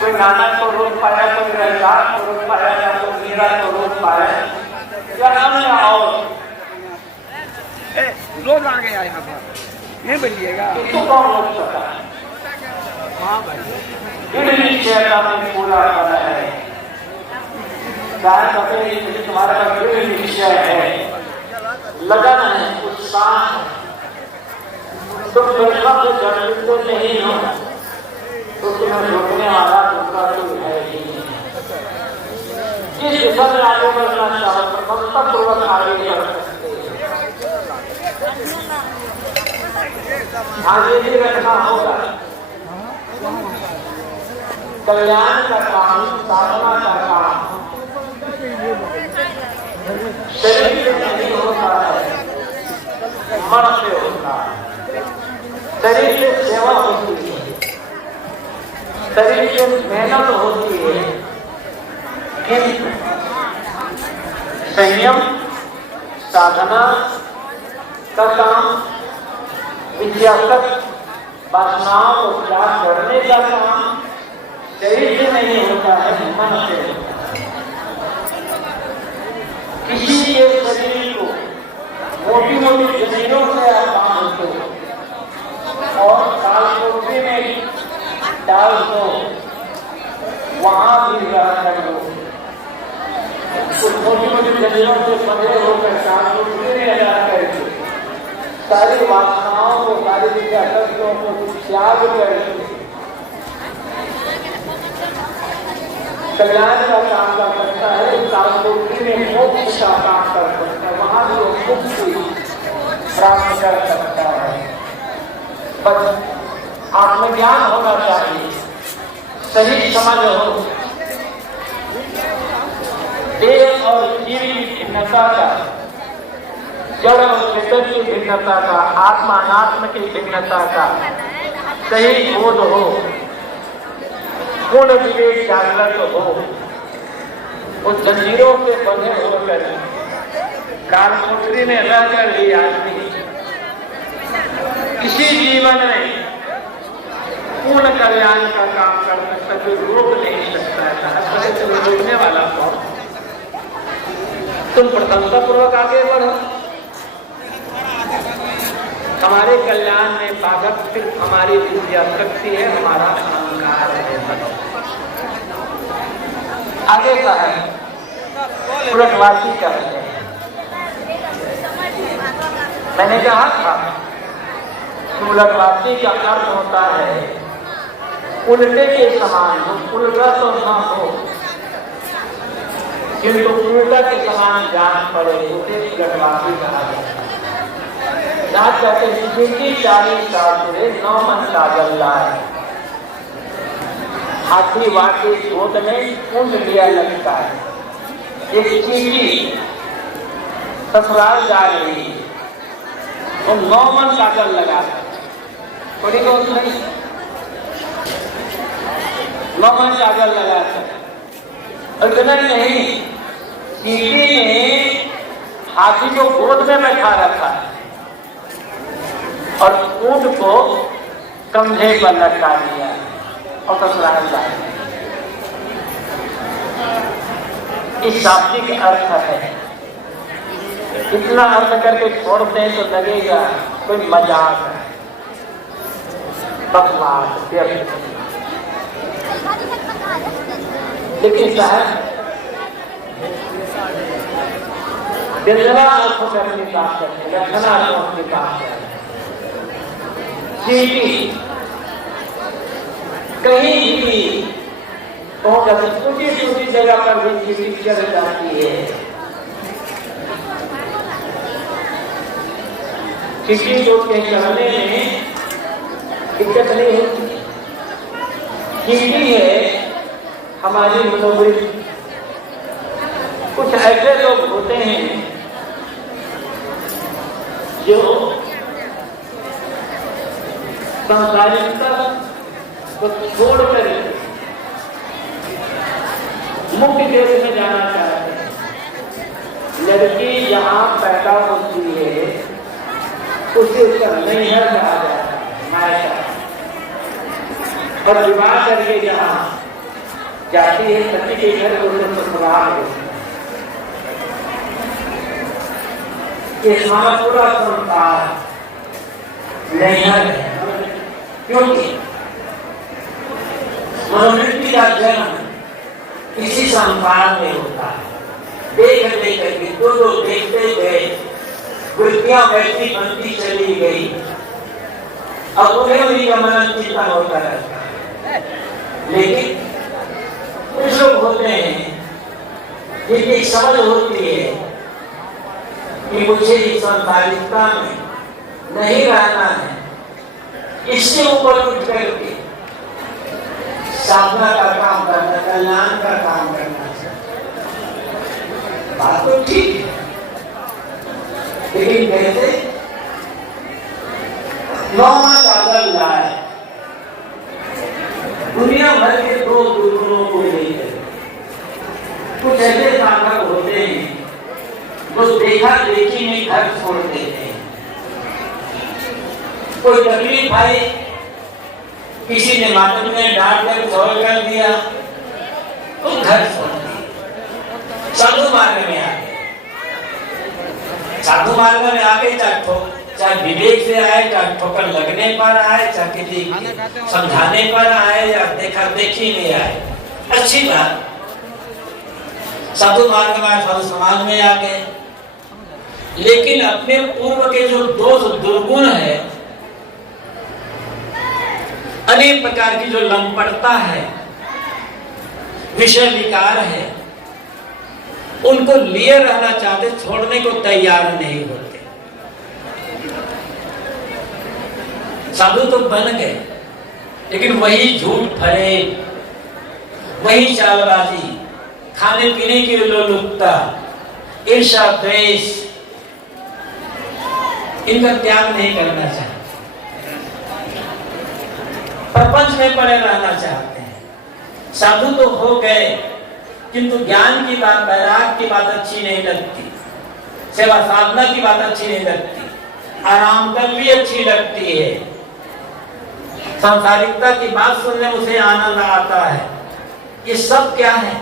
कोई नाना को रोक पाया, कोई रविदास को रोक पाया, या कोई मीरा को रोक पाया, या अन्य और रोज आ गया यहाँ पर, नहीं बैठिएगा। इसको कौन रोक सकता है? हाँ भाई, पूरा करना है। तुम्हारे पास दृढ़ निश्चय है, लगन है, उत्साह है, तुम बिल्कुल जड़ नहीं हो तो तुम्हें रोकने वाला दूसरा कोई है ही नहीं। जिस दिशा में आगे बढ़ना चाहो प्रसन्नतापूर्वक आगे बढ़ सकते आगे भी रखना होगा। कल्याण का काम, साधना का काम शरीर से नहीं होता है, मन से होता है। शरीर से सेवा होती है, शरीर से मेहनत होती है, किंतु संयम, साधना का काम, विद्यासक वासनाओं को त्याग करने का काम शरीर से नहीं होता है, मन से होता है। किसी के शरीर को मोटी मोटी जमीनों से आप बांध दो और कालकोठरी में डाल दो, वहां भी रह कर लो। कुछ मोटी मोटी जमीनों से परे होकर कालकोठरी में रह करके सारी वासनाओं को, सारी विद्यासक्तियों को त्याग करके कल्याण का काम कर सकता है, कालकोठरी में मोक्ष का काम कर सकता है, वहां जो मुक्ति प्राप्त कर सकता है। बस आत्मज्ञान होना चाहिए, सही समझ हो, देह और जीव की भिन्नता का, जड़ और चेतन की भिन्नता का, आत्मा अनात्म की भिन्नता का सही बोध हो, पूर्ण विवेक जागृत हो। उस जंजीरों से बंधे होकर कालकोठरी में रहकर भी आदमी किसी जीवन में पूर्ण कल्याण का काम कर सकता, कोई रोक नहीं सकता है। रोकने वाला कौन? तुम प्रसन्नतापूर्वक आगे बढ़ो। हमारे कल्याण में बाधक सिर्फ हमारी विद्या शक्ति है, हमारा अहंकार है। आगे का है पुरनवासी कहते हैं। मैंने कहा था पुरनवासी का अर्थ होता है उल्टे के समान, जो उल्टा तो न हो किंतु उल्टा के समान जान पड़े, उसे पुरनवासी कहा जाता है। राज कहते हैं जिनकी 40 साल पूरे 9 मन काजल लाए, हाथी वाटी गोद में कुंड लिया लगता है। एक चीटी ससुराल जा रही और 9 मन काजल लगा, थोड़ी बहुत नहीं, 9 मन काजल लगा था। इतना नहीं, चीटी ने हाथी को गोद में बैठा रखा और ऊंट को कंधे पर लटका दिया और ससुराल जाए। इस शाब्दिक अर्थ है। इतना अर्थ करके छोड़ते हैं तो लगेगा कोई मजाक है, बकवास, व्यर्थ। लेकिन साहब दिलजला अर्थों से अपनी बात करते हैं, लक्षणा अर्थों की बात करते हैं। चीटी कहीं भी पहुंच जाती, छोटी छोटी जगह पर भी चीटी चल जाती है। चीटी को चलने में दिक्कत नहीं होती। चीटी है हमारी मनोवृत्ति। कुछ ऐसे लोग होते हैं जो संसारिकता को छोड़कर मुख्य देश में जाना चाहते हैं। लड़की जहाँ पैदा होती है उसे उसका नैहर कहा जाता है, मायका। और विवाह करके जहाँ जाती है पति के घर को तो ससुराल होता है। ये हमारा पूरा संसार नैहर है, क्योंकि मनुष्य का जन्म इसी संसार में होता है। देख देख करके दो देखते गए, वृत्तियां वैसी बनती चली गई, अब उन्हें उन्हीं का मनन चिंतन होता रहता है। लेकिन कुछ लोग होते हैं जिनकी समझ होती है कि मुझे इस संसारिकता में नहीं रहना है, इससे ऊपर उठ करके साधना का काम करना, कल्याण का काम करना चाहिए। बात तो ठीक है, लेकिन कैसे? नौमा चादर लाए, दुनिया भर के दो दुर्गुणों को लेकर कुछ ऐसे साधक होते हैं जो देखा देखी में घर छोड़ देते हैं। कोई तकलीफ आई, किसी ने माता ने डांट कर छोड़ कर दिया तो घर छोड़ दिया, साधु मार्ग में आ गए। साधु मार्ग में आके चाहे विवेक से आए, चाहे ठोकर लगने पर आए, चाहे किसी समझाने पर आए, या देखा देखी नहीं आए, अच्छी बात। साधु मार्ग में साधु समाज में आ गए, लेकिन अपने पूर्व के जो दोष दुर्गुण है, अनेक प्रकार की जो लंपटता है, विषय विकार है, उनको लिए रहना चाहते, छोड़ने को तैयार नहीं होते। साधु तो बन गए, लेकिन वही झूठ फरे, वही चालबाजी, खाने पीने की लोलुपता, ईर्ष्या द्वेष, इनका त्याग नहीं करना चाहिए। प्रपंच में पड़े रहना चाहते हैं। साधु तो हो गए, किंतु ज्ञान की बात, वैराग की बात अच्छी नहीं लगती, सेवा साधना की बात अच्छी नहीं लगती, आराम कर भी अच्छी लगती है, सांसारिकता की बात सुनने में उसे आनंद आता है। ये सब क्या है?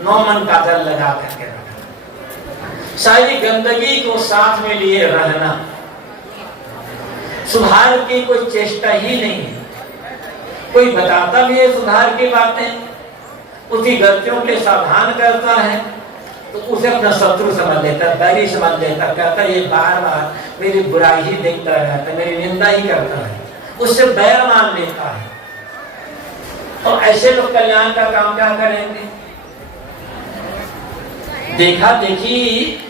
नौमन का दल लगा करके रखना, सारी गंदगी को साथ में लिए रहना, सुधार की कोई चेष्टा ही नहीं है। कोई बताता भी है सुधार की बातें, उसकी गलतियों के सावधान करता है, तो उसे अपना शत्रु समझ लेता, बैरी समझ लेता, कहता ये बार बार मेरी बुराई ही देखता रहता है, मेरी निंदा ही करता है, उससे बैर मान लेता है। और ऐसे लोग कल्याण का काम क्या करेंगे? देखा देखी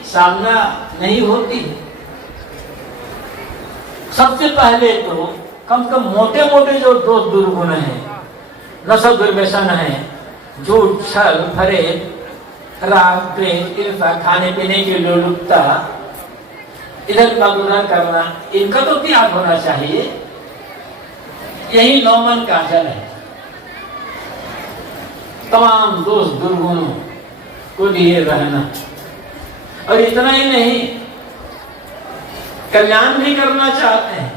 सामना नहीं होती। सबसे पहले तो कम से कम मोटे मोटे जो दो दुर्गुण हैं, नशा दुर्व्यसन है, झूठ छल फरेब, राग प्रेम ईर्ष्या, खाने पीने की लोलुपता, इधर का उधर करना, इनका तो त्याग होना चाहिए। यही नौमन का जल है। तमाम दोष दुर्गुणों को लिए रहना, और इतना ही नहीं, कल्याण भी करना चाहते हैं,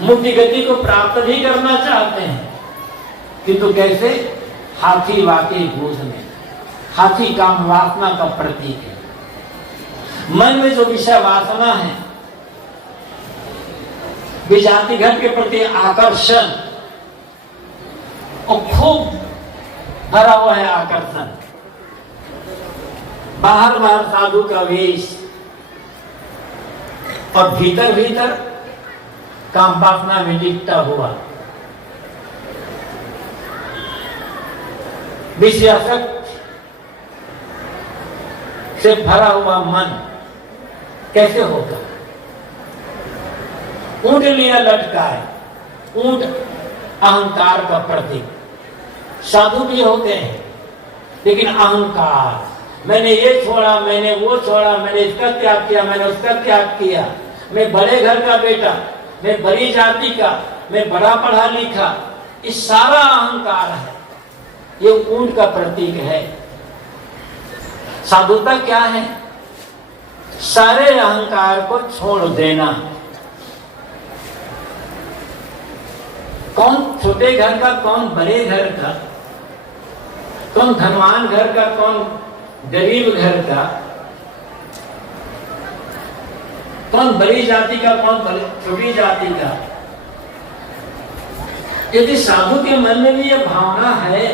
मुक्ति गति को प्राप्त भी करना चाहते हैं, किंतु कैसे? हाथी वाके गोद में। हाथी काम वासना का प्रतीक है। मन में जो विषय वासना है, विजातिगत के प्रति आकर्षण, और खूब भरा हुआ है आकर्षण। बाहर बाहर साधु का वेश, और भीतर भीतर काम वासना में लिपटा हुआ विषयासक्त से भरा हुआ मन कैसे होगा? ऊंट लिया लटका है, ऊंट अहंकार का प्रतीक। साधु भी होते हैं, लेकिन अहंकार, मैंने ये छोड़ा, मैंने वो छोड़ा, मैंने इसका त्याग किया, मैंने उसका त्याग किया, मैं बड़े घर का बेटा, मैं बड़ी जाति का, मैं बड़ा पढ़ा लिखा, इस सारा अहंकार है, ये ऊंट का प्रतीक है। साधुता क्या है? सारे अहंकार को छोड़ देना। कौन छोटे घर का, कौन बड़े घर का, कौन धनवान घर का, कौन गरीब घर का, कौन बड़ी जाति का, कौन छोटी जाति का। यदि साधु के मन में भी यह भावना है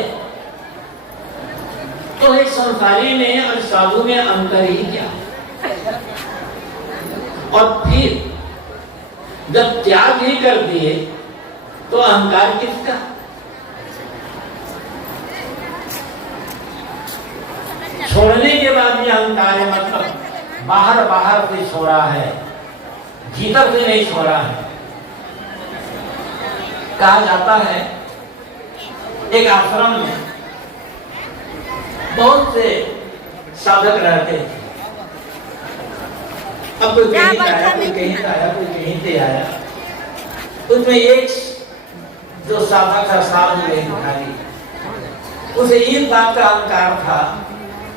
तो एक संसारी में और साधु में अंतर ही क्या। और फिर जब त्याग ही कर दिए तो अहंकार किसका। छोड़ने के बाद भी अहंकार है, मतलब बाहर बाहर से छोड़ा है, भीतर से नहीं छोड़ा है। कहा जाता है एक आश्रम में बहुत से साधक रहते थे। अब कोई कहीं से आया, कोई कहीं से आया, कोई कहीं से आया। उसमें एक जो साधक था, साधु भिखारी, उसे इस बात का अहंकार था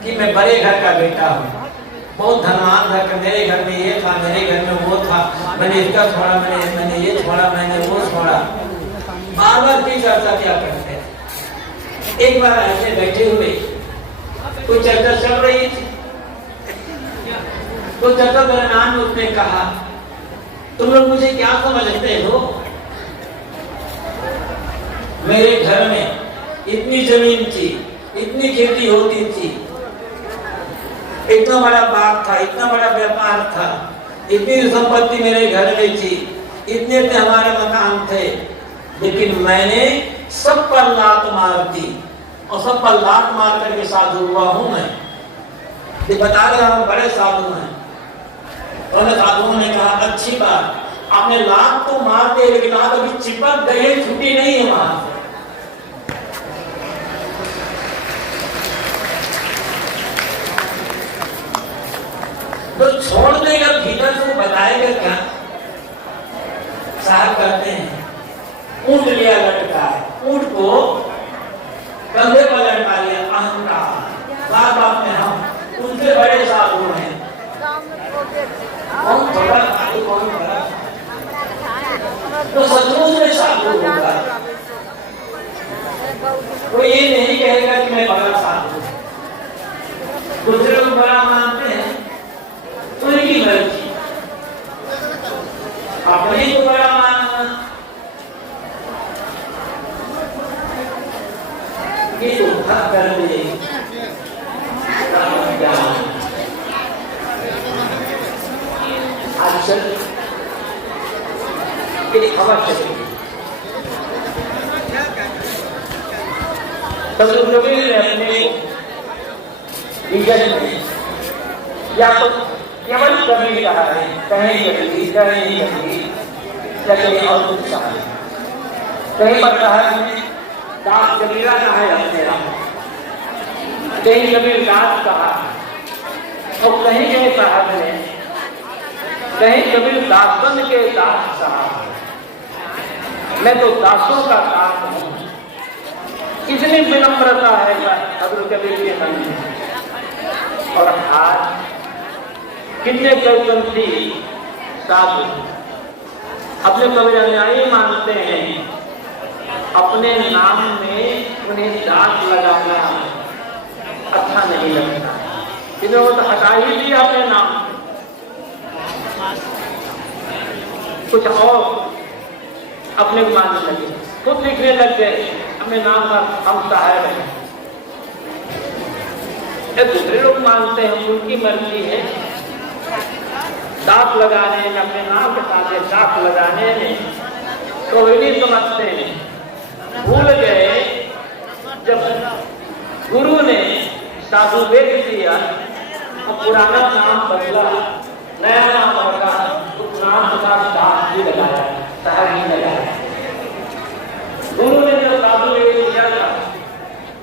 कि मैं बड़े घर का बेटा हूँ, बहुत धनवान घर का, मेरे घर में ये था, मेरे घर में वो था, मैंने इसका छोड़ा, मैंने ये छोड़ा, मैंने वो छोड़ा। बार बार की चर्चा क्या करते हैं। एक बार ऐसे बैठे हुए कोई चर्चा चल रही थी, तो चर्चा दरमियान में उसने कहा, तुम लोग मुझे क्या समझते हो, मेरे घर में इतनी जमीन थी, इतनी खेती होती थी, इतना बड़ा बाग था, इतना बड़ा व्यापार था, इतनी संपत्ति मेरे घर में थी, इतने हमारे मकान थे, लेकिन मैंने सब पर लात मार दी और सब पर लात मार करके साधु हुआ हूं मैं। ये बता रहे हम बड़े साधु हैं। और साधुओं ने कहा, अच्छी बात, आपने लात तो मार दे, लेकिन आप अभी चिपक गए, छुट्टी नहीं है वहां से। तो छोड़ देगा, भीतर से बताएगा क्या। साहब कहते हैं, ऊंट लिया लटका है, ऊंट को कंधे पर लटका लिया, अहंकार। बात बात में हम उनसे बड़े साधु हैं। कौन बड़ा साधु, कौन बड़ा, तो सचमुच में साधु होगा। वो ये नहीं कहेगा कि मैं बड़ा साधु हूं। दूसरे लोग बड़ा मानते हैं, उनकी मर्जी, अपने को बड़ा मानना ये धोखा कर दे। आज चल खबर चलेगी। कबीर अपने विजन में या तो केवल कबीर कहा है, कहीं कबीर, कहीं कबीर, या कहीं और कुछ कहा है। कहीं पर कहा है दास कबीरा कहा है अपने राम, कहीं कबीर दास कहा, और कहीं कहीं साहब ने, कहीं कबीर दासन के दास साहब। मैं तो दासों का दास हूं। कितनी विनम्रता है हजरत कबीर के मन में। और आज कितने कौशलती साधु अपने कबीर अनुयायी मानते हैं, अपने नाम में उन्हें दास लगाना अच्छा नहीं लगता। इन्होंने तो हटा ही दिया अपने नाम, कुछ और अपने को मानने लगे, खुद लिखने लग गए अपने नाम का हम साहब हैं। दूसरे लोग मानते हैं, उनकी मर्जी है। दांत लगाने में, अपने नाम के साथ दांत लगाने में तो वे नहीं समझते हैं। भूल गए जब गुरु ने साधु वेद दिया तो पुराना नाम बदला, नया नाम रखा, तो नाम के साथ दांत भी लगाया, साहब नहीं लगाया। गुरु ने जब साधु वेद दिया था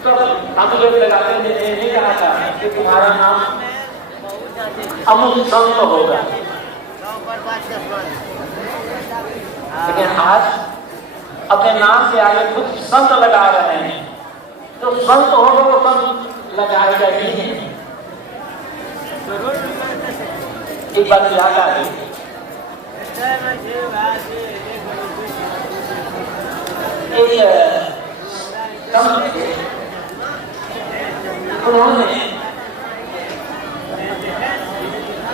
तो साधु वेद लगाते नहीं कहा था कि तुम्हारा नाम अमुक संत होगा। लेकिन आज अपने नाम के आगे कुछ संत लगा रहे हैं, तो संत होगा वो संत लगाएगा ही नहीं। एक बात याद आ गई, संत थे, उन्होंने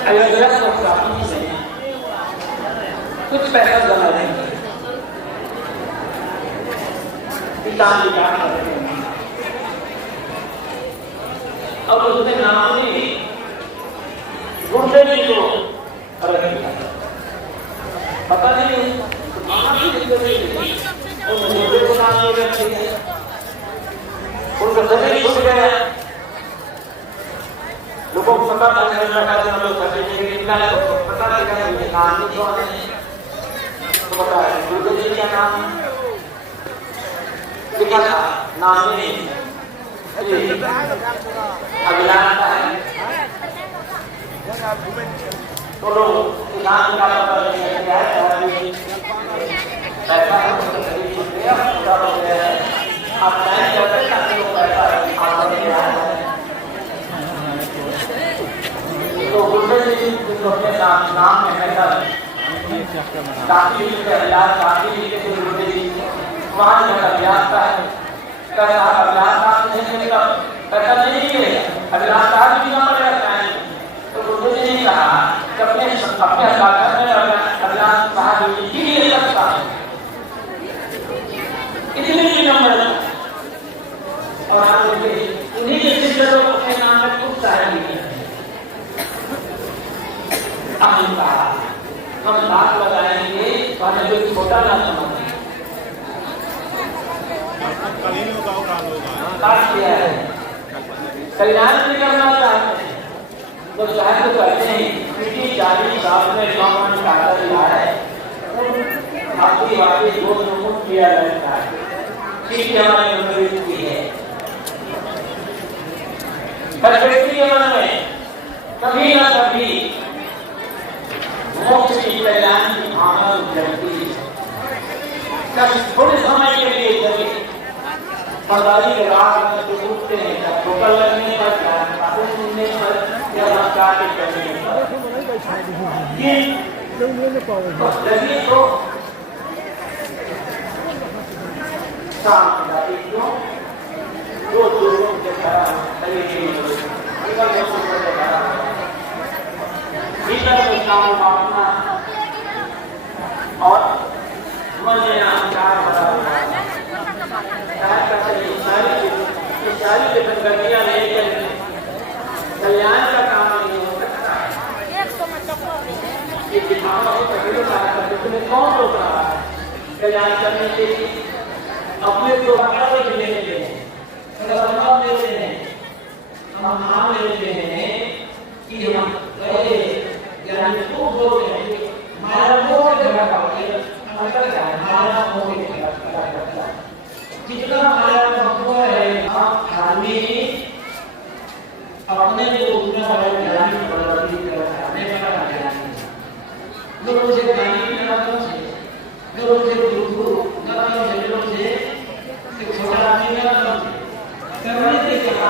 अलग-अलग प्रॉपर्टी से कुछ पैसा जमा किया, पिता जी का अब उसने नाम ही गुंडे जी को रख दिया। पता नहीं गुंडे को नाम नहीं रख दिया, उनका शरीर छूट गया, लोगों को पता नहीं लगा कि लोग शरीर कितना पता नहीं लगा कि नाम नहीं कौन है, तो बता गुंडे जी का नाम लिखा था, नाम नहीं अभिलाषा है, तो लोग नाम का पता नहीं है, पैसा है तो खरीद सकते हैं, पूरा हो गया है, आप नहीं करते ताकि वो पैसा आप गया है, तो गुंडे जी जो अपने नाम में है ना, काफी लिखते अभिलाष, काफी लिखते थे गुंडे जी, वहाँ जो अभिलाष का है, पैसा अभिलाष का नहीं का पैसा नहीं है, अभिलाष का भी ना पड़ेगा, तो गुंडे जी ने कहा कि अपने हस्ताक्षर में अभिलाष महादेव जी के लिए सकता है, इतने ही नंबर और आगे उन्हीं के शिष्यों को अपने नाम में खूब सहायता किया। हमने कहा हम बात लगाएंगे तो हमें जो छोटा ना समझे, बात किया है कल्याण भी करना चाहते हैं, तो शायद तो कहते हैं क्योंकि 40 साल में गवर्नमेंट काटा दिया है, आपकी वाकई दो मुक्त किया जाता है, ठीक हमारे मंदिर की है, पर व्यक्ति के मन में कभी ना कभी मोक्ष की कल्याण की भावना जगती है, कभी थोड़े समय के लिए जगे फरवरी के रात में जो उठते हैं, ठोकर लगने पर बातें सुनने पर या नमस्कार करने पर ये लगी तो शांत जाती क्यों जो लोगों के भीतर में काम बांटना और मन में अहंकार भरा सारी विसंगतियां लेकर कल्याण का काम नहीं हो सकता, ये दिखावा हो तुम्हें कौन रोक रहा है कल्याण करने के लिए, अपने को लेने के लिए लेते हैं, हम नाम लेते हैं कि हम पहले यानी खूब बोलते हैं हमारा मोह जगह का अंतर क्या है, हमारा मोह जितना हमारा मकबूल है, हम खाली अपने को उतना बड़ा ज्ञानी प्रगति करता है, लोग मुझे ज्ञानी ना समझे, लोग मुझे गुरु ना समझे, लोग मुझे एक छोटा आदमी ना समझे, करने से क्या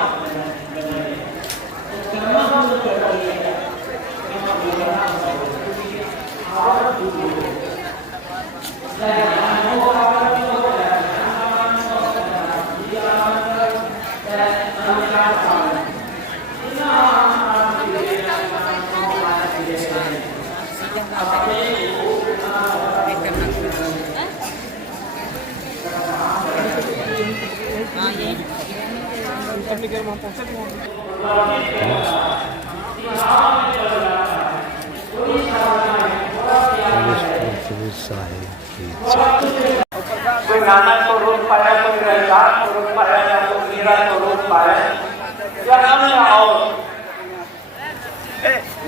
कर्म हम लोग करते हैं, हम बोलना और दूर कोई नानक को रोक पाया, कोई रविदास को रोक पाया, या कोई मीरा को रोक पाया, या अन्य और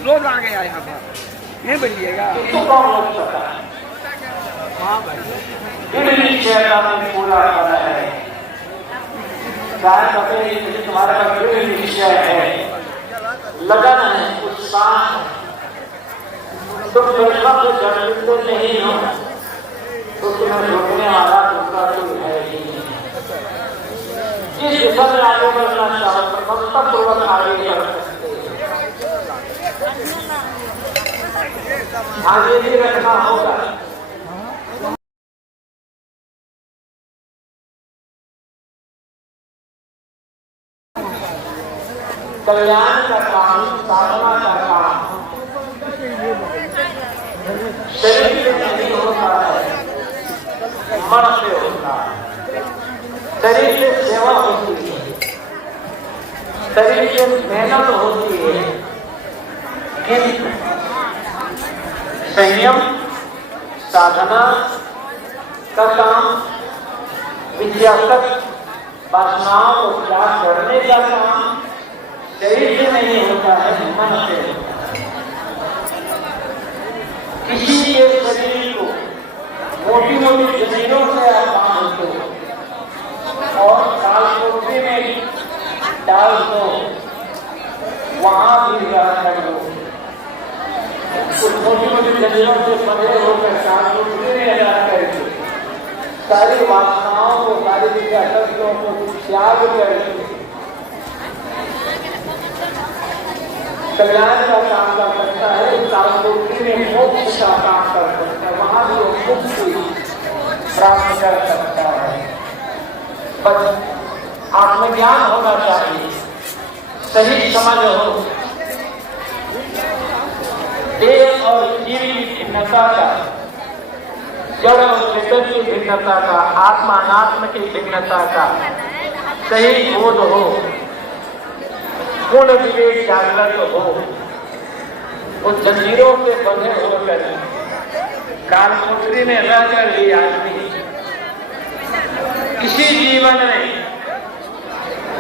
लोग आ गया यहाँ पर नहीं बोलिएगा, इसको कौन रोक सकता है? हाँ भाई पूरा करा है, चाहे तुम्हारे पास निश्चय है, लगन है, उत्साह है, तो नहीं हो तो तुम्हें रोकने वाला दूसरा कोई है ही नहीं। इस दिशा में आगे बढ़ना चाहो तो पूर्वक आगे बढ़ सकते हैं, आगे भी रखना होगा। कल्याण का काम, साधना का काम शरीर से नहीं होता है, मन से होता है। शरीर से सेवा होती है, शरीर से मेहनत होती है, किंतु संयम, साधना का काम, विद्यार्थक वासनाओं को त्याग करने का काम शरीर से नहीं होता है, मन से होता है। किसी के शरीर को मोटी मोटी जमीनों से आप बांध दो और कालकोठरी में डाल दो, वहां भी रह कर लो। कुछ मोटी मोटी जमीनों से बंधे होकर कालकोठरी में रह करके सारी वासनाओं को, सारी विद्यार्थों को त्याग करके कल्याण का काम कर सकता है, कालकोठरी में मोक्ष का काम कर सकता है, वहां भी वो मुक्ति प्राप्त कर सकता है। बस आत्मज्ञान होना चाहिए, सही समझ हो, देह और जीव की भिन्नता का, जड़ और चेतन की भिन्नता का, आत्मा अनात्म की भिन्नता का सही बोध हो, पूर्ण विवेक जागृत हो। उस जंजीरों से बंधे होकर कालकोठरी में रहकर भी आदमी किसी जीवन में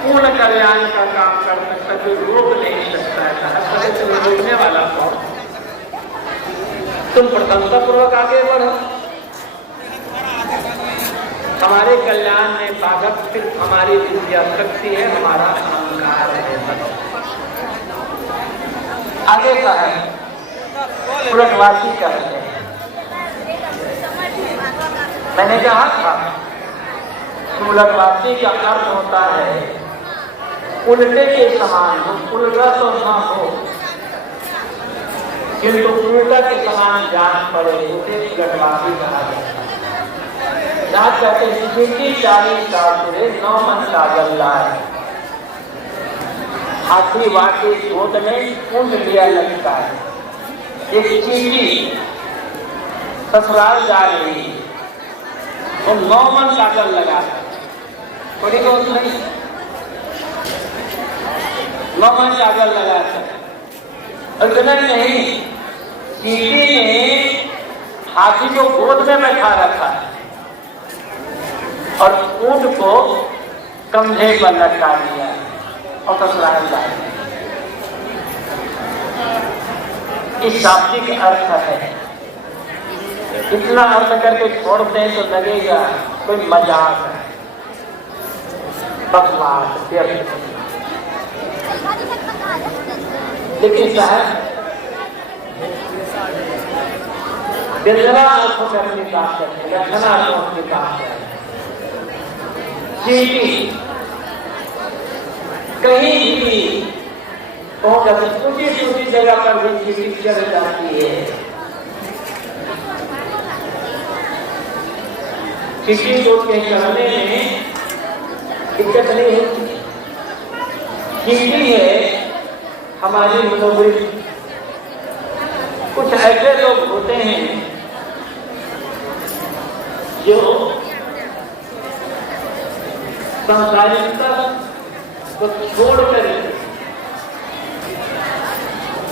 पूर्ण कल्याण का काम कर सकता, कोई रोक नहीं सकता है। तुम्हें रोकने वाला कौन? तुम प्रसन्नता पूर्वक आगे बढ़ो। हमारे कल्याण में बाधक सिर्फ हमारी विद्या शक्ति है, हमारा अहंकार है। आगे का है पुरखवासी कहते हैं। मैंने कहा था पुरखवासी का अर्थ होता है उल्टे के समान हो, उल्टा तो न हो किंतु उल्टा के समान जान पड़े, उसे पुरखवासी कहा जाता है। रात कहते हैं चीटी 40 साल 9 मन का गल्ला है, हाथी वाटी गोद में कुंड लिया लगता है। एक चीटी ससुराल जा रही है, वो 9 मन कागज लगा, थोड़ी बहुत नहीं, 9 मन कागज लगा था। इतना नहीं, चीटी ने हाथी को गोद में बैठा रखा और ऊंट को कंधे पर लटका दिया और ससुराल जा रही। इस शाब्दिक अर्थ है। इतना अर्थ करके छोड़ते हैं तो लगेगा कोई मजाक है, बकवास, लेकिन साहब दिलजरा अर्थ करने की बात करते हैं, रचना अर्थ की बात करते हैं। चीटी कहीं भी छोटी छोटी जगह पर भी चीटी चल जाती है। चीटी को करने में दिक्कत नहीं होती। चीटी है हमारी मनोवृत्ति। कुछ ऐसे लोग होते हैं जो सांसारिकता को छोड़कर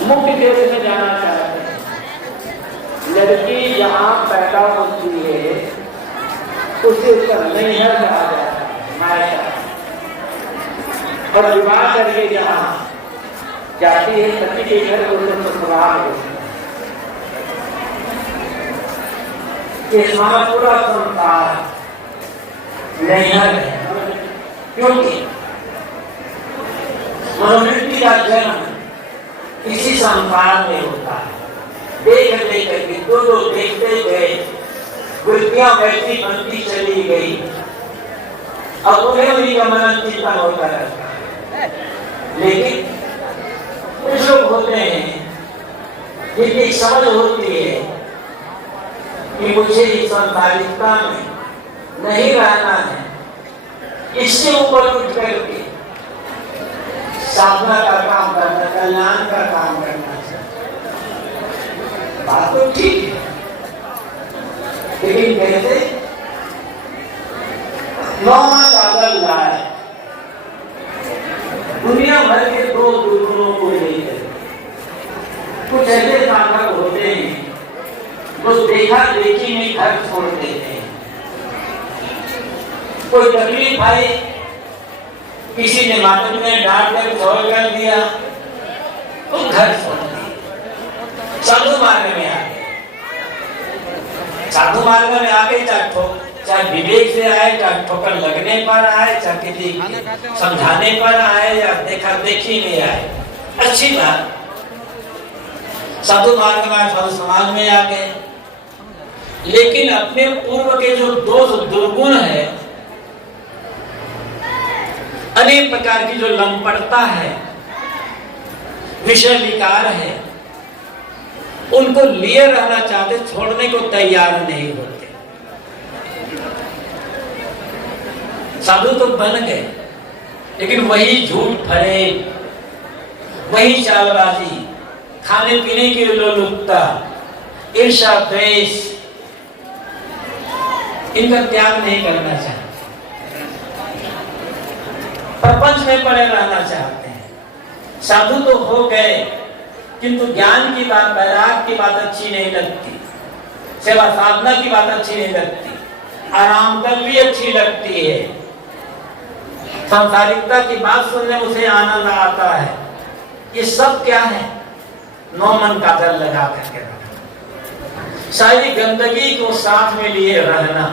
मुख्य देश में जाना चाहते हैं। लड़की जहाँ पैदा होती है उसे उसका नैहर कहा जाता है, मायका, और विवाह करके जहाँ जाती है पति के घर उसे ससुराल होती है। ये हमारा पूरा संसार नैहर है, क्योंकि मनोवृत्ति का जन्म इसी संसार में होता है। देख देख करके दो लोग देखते गए, वृत्तियां वैसी बनती चली गई, अब उन्हें उन्हीं का मनन चिंतन होता रहता है। लेकिन कुछ लोग होते हैं जिनकी समझ होती है कि मुझे इस सांसारिकता में नहीं रहना है, इसके ऊपर उठ करके साधना का काम करना, कल्याण का काम करना चाहिए। बात तो ठीक है, लेकिन कैसे? नौमा कागल लाए, दुनिया भर के दो दुर्गुणों को लेकर कुछ ऐसे साधक होते हैं जो देखा देखी में घर छोड़ देते हैं। कोई तकलीफ आई, किसी ने माता ने डांट कर छोड़ कर दिया तो घर छोड़ दिया। साधु मार्ग में आ गए, साधु मार्ग में आके चाहे विवेक से आए, चाहे ठोकर लगने पर आए, चाहे किसी समझाने पर आए या देखा देखी में आए, अच्छी बात। साधु मार्ग में साधु समाज में आ गए, लेकिन अपने पूर्व के जो दोष दुर्गुण है, अनेक प्रकार की जो लंपटता है, विषय विकार है, उनको लिए रहना चाहते, छोड़ने को तैयार नहीं होते। साधु तो बन गए, लेकिन वही झूठ फरेब, वही चालबाजी, खाने पीने की लोलुपता, ईर्ष्या द्वेष, इनका त्याग नहीं करना चाहते, प्रपंच में पड़े रहना चाहते हैं। साधु तो हो गए, किंतु ज्ञान की बात, वैराग की बात अच्छी नहीं लगती, सेवा साधना की बात अच्छी नहीं लगती, आराम कर भी अच्छी लगती है, सांसारिकता की बात सुनने में उसे आनंद आता है। ये सब क्या है? नौमन का दल लगा करके रखना, सारी गंदगी को साथ में लिए रहना,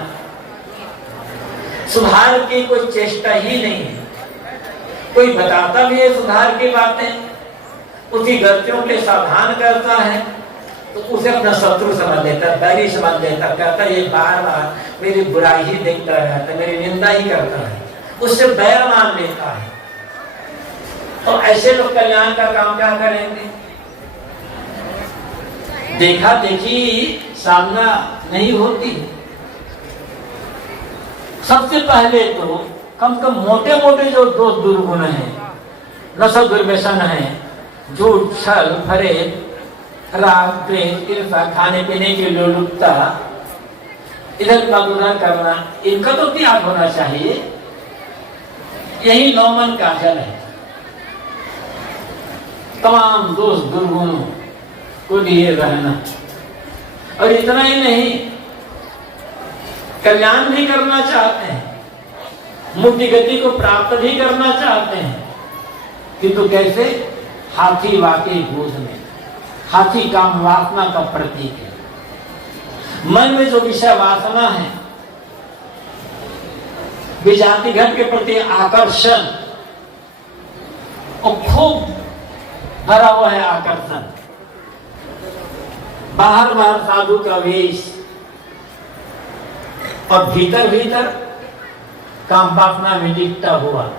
सुधार की कोई चेष्टा ही नहीं है। कोई बताता भी है सुधार की बातें, उसकी गलतियों के सावधान करता है तो उसे अपना शत्रु समझ लेता है, बैरी समझ लेता, कहता है ये बार बार मेरी बुराई ही देखता रहता है, मेरी निंदा ही करता है, उससे बैर मान लेता है। तो ऐसे लोग कल्याण का काम क्या करेंगे? देखा देखी साधना नहीं होती। सबसे पहले तो कम से कम मोटे मोटे जो दोष दुर्गुण है, नशा दुर्व्यसन है, झूठ छल फरेब, राग द्वेष, ईर्ष्या, खाने पीने की लोलुपता, इधर का उधर करना, इनका तो त्याग होना चाहिए। यही नौमन का जल है। तमाम दोष दुर्गुणों को लिए रहना, और इतना ही नहीं, कल्याण भी करना चाहते हैं, मुक्ति गति को प्राप्त भी करना चाहते हैं, किंतु कैसे? हाथी वाके गोद में। हाथी काम वासना का प्रतीक है। मन में जो विषय वासना है, विजाति घट के प्रति आकर्षण, और खूब भरा हुआ है आकर्षण। बाहर बाहर साधु का वेश, और भीतर भीतर काम वासना में लिपटा हुआ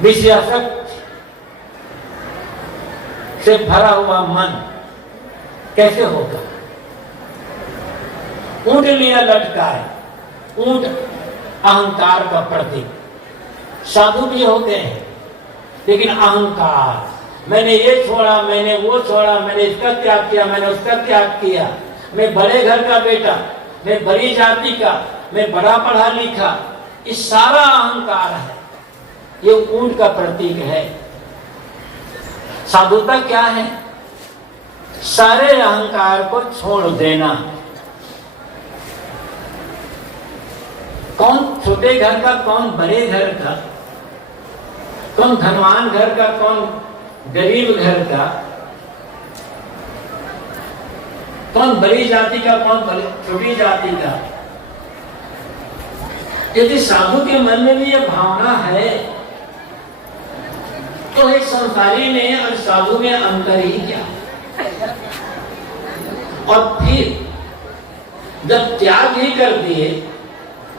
विषयासक्त से भरा हुआ मन कैसे होगा? ऊंट लिया लटका है, ऊंट अहंकार का प्रतीक। साधु भी होते हैं, लेकिन अहंकार, मैंने ये छोड़ा, मैंने वो छोड़ा, मैंने इसका त्याग किया, मैंने उसका त्याग किया, मैं बड़े घर का बेटा, मैं बड़ी जाति का, मैं बड़ा पढ़ा लिखा, ये सारा अहंकार है। ये ऊंट का प्रतीक है। साधुता क्या है? सारे अहंकार को छोड़ देना। कौन छोटे घर का, कौन बड़े घर का, कौन धनवान घर का, कौन गरीब घर का, कौन बड़ी जाति का, कौन छोटी जाति का। यदि साधु के मन में भी यह भावना है तो एक संसारी में और साधु में अंतर ही क्या? और फिर जब त्याग ही कर दिए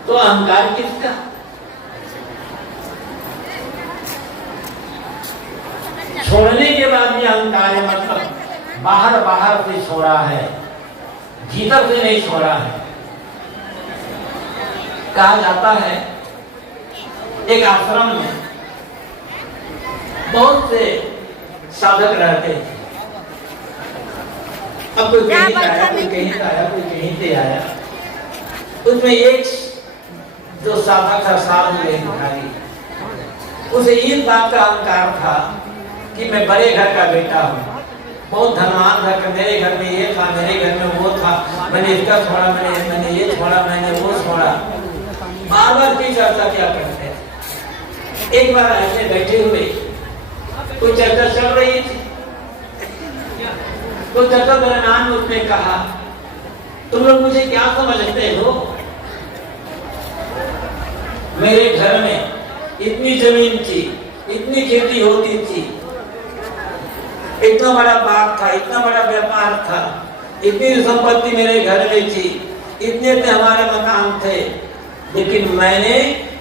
तो अहंकार किसका? छोड़ने के बाद भी अहंकार है, मतलब बाहर बाहर से छोड़ा है, भीतर से नहीं छोड़ा है। कहा जाता है एक आश्रम में बहुत से साधक रहते थे। अब कोई कहीं से आया, कोई कहीं से आया, कोई कहीं से आया। उसमें एक जो साधक था साधु भिखारी, उसे इस बात का अहंकार था कि मैं बड़े घर का बेटा हूँ, बहुत धनवान था, मेरे घर में ये था, मेरे घर में वो था, मैंने इसका छोड़ा, मैंने ये छोड़ा, मैंने वो छोड़ा। बार बार की चर्चा क्या करते हैं। एक बार ऐसे बैठे हुए कोई चर्चा चल रही थी, तो चर्चा दरमियान उसने कहा, तुम लोग मुझे क्या समझते हो? मेरे घर में इतनी जमीन थी, इतनी खेती होती थी, इतना बड़ा बाग था, इतना बड़ा व्यापार था, इतनी संपत्ति मेरे घर में थी, इतने पे हमारे मकान थे, लेकिन मैंने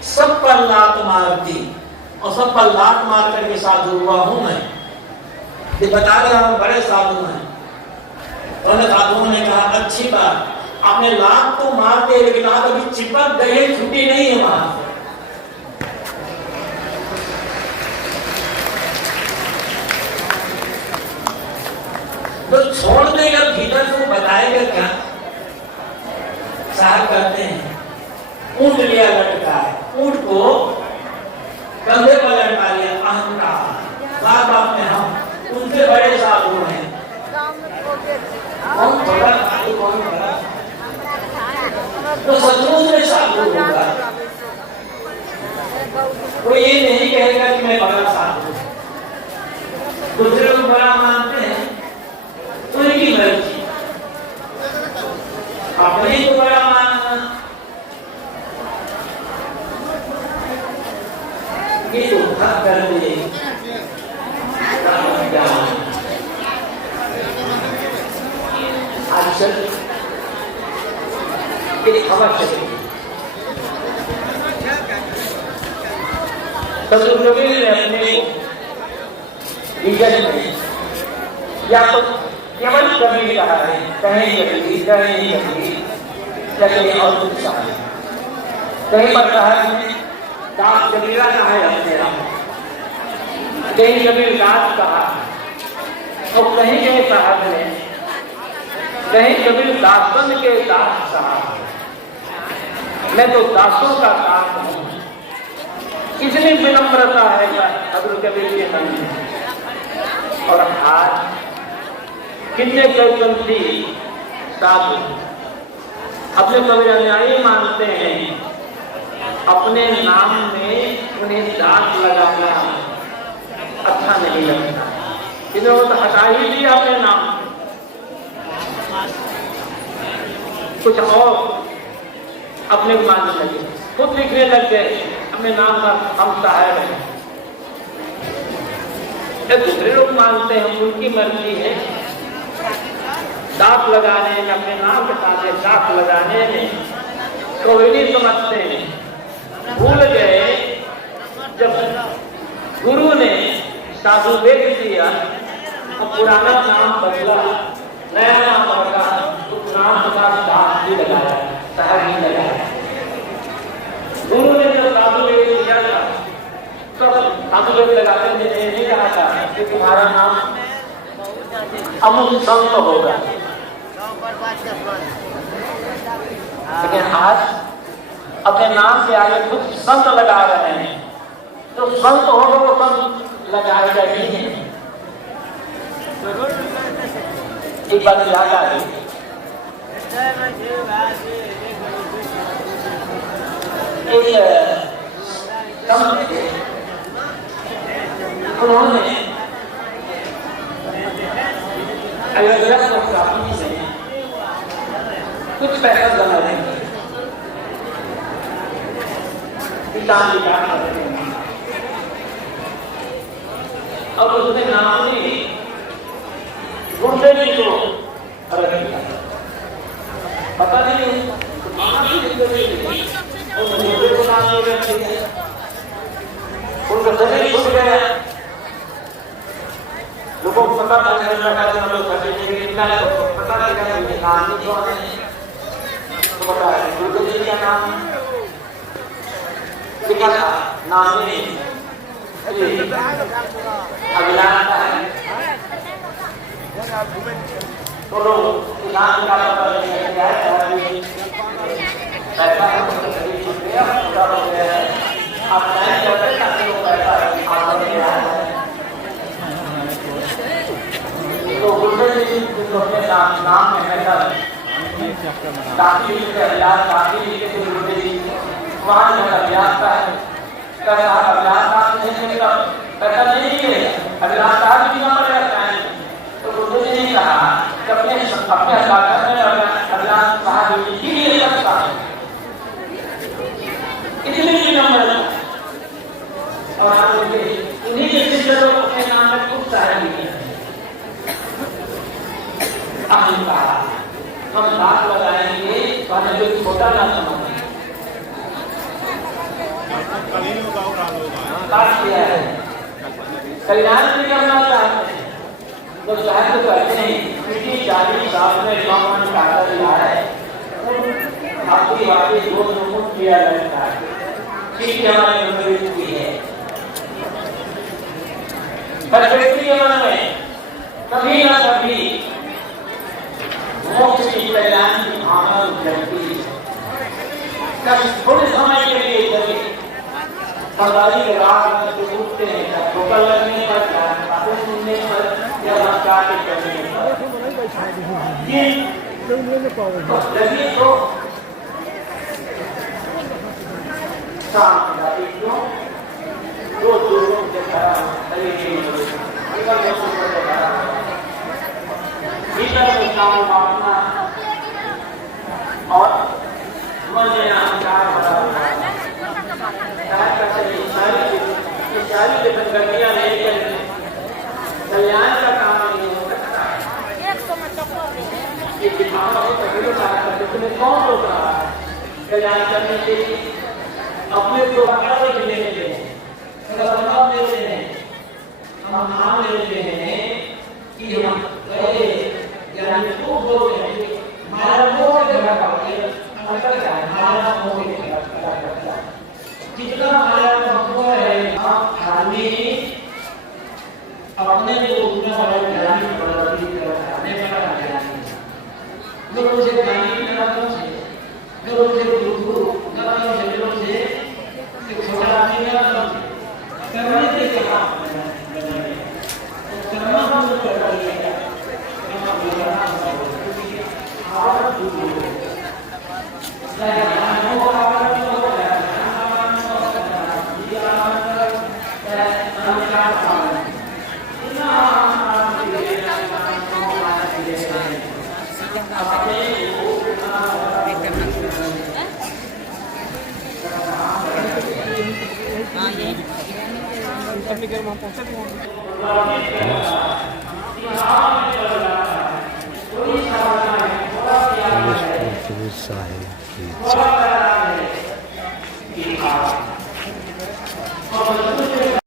सब पर लात मार दी और सब पर लात मार करके साधु हुआ हूं मैं। ये बता रहा हूं बड़े साधु हैं। और साधुओं ने कहा अच्छी बात, आपने लात तो मार दे, लेकिन आप अभी चिपक गए, छुट्टी नहीं है वहां से। तो छोड़ देगा भीतर से बताएगा क्या? साहब कहते हैं ऊंट लिया लटका है, ऊंट को कंधे पर लटका लिया, अहंकार। बात बात में हम उनसे बड़े साधु हैं। कौन बड़ा साधु, कौन बड़ा? तो शत्रु से साधु होगा। वो ये नहीं कहेगा कि मैं बड़ा साधु, दूसरे को बड़ा मानते हैं, उनकी मर्जी। अपने को बड़ा मानना ये धोखा कर दे। अक्षर के खबर चलेगी। कबीर ने अपने विजन में या तो केवल कबीर कहा है, कहीं कबीर, कहीं कबीर, या कहीं और कुछ कहा है। कहीं पर कहा है दास कबीरा कहा है अपने आप, कहीं कबीर दास कहा, और कहीं कहीं साहब ने, कहीं कबीर दासन के दास कहा। मैं तो दासों का दास हूँ। इतनी विनम्रता है हजरत कबीर के मन में। और आज कितने कौशलती साधु अपने कबीर अनुयायी मानते हैं, अपने नाम में उन्हें दास लगाना अच्छा नहीं लगता। इन्होंने तो हटा ही दिया अपने नाम, कुछ और अपने को मानने लगे, खुद लिखने लग गए अपने नाम का हम साहब हैं। दूसरे लोग मानते हैं, उनकी मर्जी है। दांत लगाने में, अपने नाम के साथ दांत लगाने में कोई नहीं समझते हैं। भूल गए जब गुरु ने साधु देख दिया और पुराना नाम बदला, नया नाम रखा, उस नाम के साथ दांत भी लगाया, साहब भी लगाया। गुरु ने जब साधु देख दिया था तो साधु देख लगाते नहीं कहा था कि तुम्हारा नाम अमुक संत होगा। लेकिन आज अपने नाम से आगे खुद संत लगा रहे हैं, तो संत होगा वो संत लगाएगा ही नहीं। एक बात याद आ गई, उन्होंने कुछ पैसा जमा देंगे, और उसने नाम ही गुंडे जी को अलग किया, पता नहीं उनका शरीर छूट गया। लोगों को पता चलने लगा कि हम लोग सर्टिफिकेट निकाले, पता चला कि नाम ही कौन है, तो पता है गुरु जी का नाम लिखा था, नामी श्री अभिलाषा है तो लोग किसान का पता नहीं क्या है पैसा तो खरीद चुके हैं पूरा हो गया है आप नहीं करते ताकि वो पैसा आप गया है तो गुरुदेव जी जो अपने नाम में है काफी अभ्यास काफी गुरुदेव जी वहाँ जो अभ्यास का है कैसा अभ्यास पैसा नहीं है अभ्यास का भी ना पड़ेगा तो गुरुदेव जी ने कहा कि अपने साधन में अभ्यास कहा ही ले सकता है इसलिए नंबर और हम इन्हीं जैसे लोग अपने नाम में खूब सारे लिखे अहंकार हम बात लगाएंगे तो हमें जो छोटा ना समझें बात किया है कल्याण भी करना चाहते हैं तो शायद तो कहते हैं क्योंकि 40 साल में कौन काटा दिया है आपकी बातें दो मुक्त किया जाता है ठीक हमारे अंदर हुई है हर व्यक्ति के मन में कभी ना कभी मोक्ष की कल्याण की भावना उभरती है कभी थोड़े समय के लिए कभी सरदारी के रात में जो उठते हैं ठोकर लगने पर बातें सुनने पर या नमस्कार करने पर ये लगी तो शाम जाती क्यों दो लोगों के काम बांटना और मुझे अहंकार सारी गतियां लेकर कल्याण का काम नहीं हो सकता ये दिखावा तुम्हें कौन रोक रहा है कल्याण करने के लिए अपने को लेते हैं हम नाम लेते हैं कि हम यानी खूब बोलते हैं हमारा मोह जगह का हमारा मोह जितना हमारा मोह है हम खाली अपने को उतना बड़ा ज्ञानी प्रगति करने का ज्ञानी गुरु से ज्ञानी करने से गुरु से गुरु करने से गुरु से छोटा आदमी करने से कहा कर्म को कर दिया साहिब की